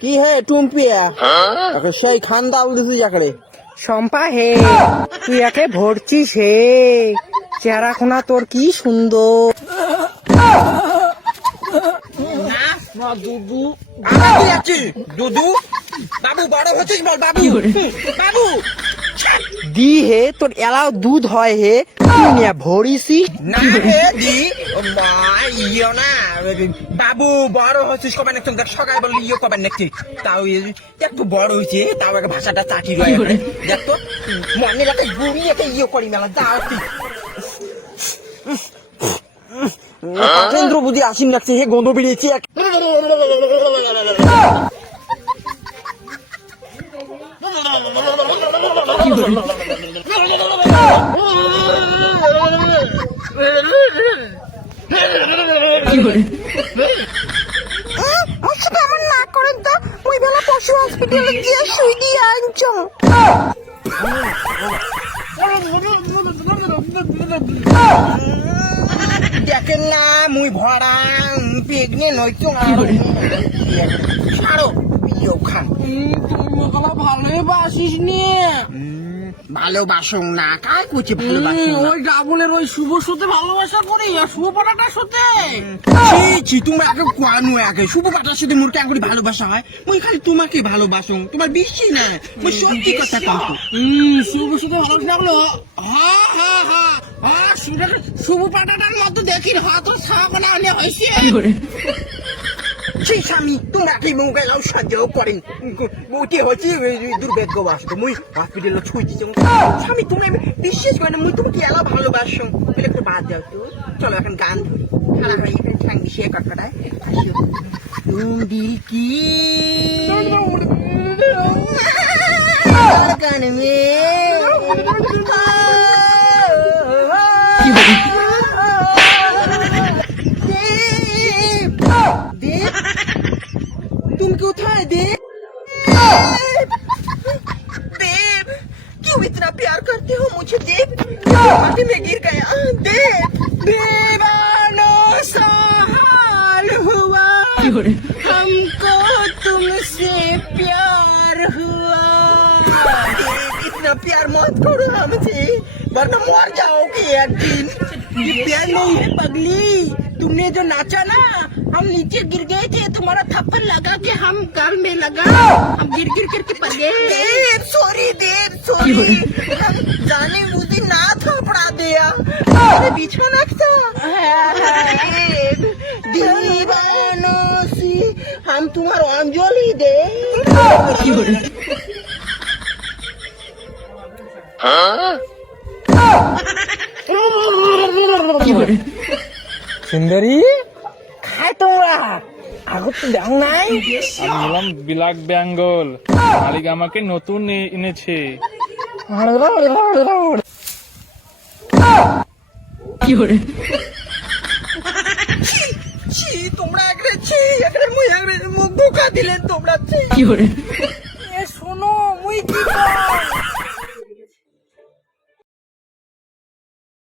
কি হে টুম্পিয়া সেই খান্দা বলতেছি যাকে শম্পা হে, তুই একে ভরছিস হে, চেহারা খোনা তোর কি সুন্দর। দুদু দুদু বাবু বড় হচ্ছিস বল বাবু বাবু দি হে তোর এলাও দুধ হয় হে, তুই নিয়ে ভরিসি না হে দি ইয়ে না বাবু বড় হচ্ছিস কবে নাকি দেখ সকাল বললি ইয়ে কবে নাকি তাও একটু বড় হয়েছে তাও একটা ভাষাটা চাটি রয়ে দেখ তো মনে রাখে গুড়ি একটা ইয়ে করি মেলা যা পাঠেন্দ্র বুঝি আসিন লাগছে হে গন্ধ বেরিয়েছে আমার না করেন তো ওই বেলা পশু হসপিটালে গিয়ে সুই দিয়ে আনছো। দেখেন না মুই ভরা পেগনে নয়তো ছাড়ো বিয়ে খান ভালোই বাসিস নিয়ে ভালোবাসো না কার করছে ভালোবাসো ওই ডাবলের ওই শুভ সাথে ভালোবাসা করি আর শুভ পাটাটার সাথে ছি তুমি আগে কোয়ানো আগে শুভ পাটার সাথে মোর কেন করে ভালোবাসা হয় মুই খালি তোমাকে ভালোবাসো তোমার বেশি না মুই সত্যি কথা কম শুভ সাথে ভালোবাসা লাগলো শুভ পাটাটার মতো দেখি হাত সাবনা আনে হয়েছে সেই স্বামী তোমাকে মোবাইল সাহায্য করেন ওটি হচ্ছে দুর্ভাগ্যবাস মুই হসপিটালে ছুঁই দিচ্ছি স্বামী তুমি বিশ্বাস করে না মুই তোমাকে এলা ভালোবাসো বলে একটু বাদ দাও তো চলো এখন গান ধরি খারাপ হয়ে ঠ্যাং বিষয়ে কাটায় দিল কি গান মে तुम कोথায় देव देव क्यों इतना प्यार करते हो मुझे देव पानी में गिर गया देव दीवानो सा हाल हुआ हमको तुमसे प्यार हुआ देव इतना प्यार मत करो हमसे वरना मर जाओगे एक दिन ये प्यार नहीं है पगली तुमने जो नाचा ना हम नीचे गिर गए थे तुम्हारा थप्पड़ लगा के हम घर में लगा हम गिर गिर करके पड़ गए सॉरी देव सॉरी हम जाने बुद्धि ना थपड़ा दिया अरे बिछाना था दीवानो सी हम तुम्हारा अंजलि दे সুন্দরী খায় তোমরা আগত তো দেখ নাই আমি হলাম ব্ল্যাক বেঙ্গল, মালিক আমাকে নতুন এনেছে। তোমরা একটা মুখ ধোকা দিলেন তোমরা শোনো মুই কি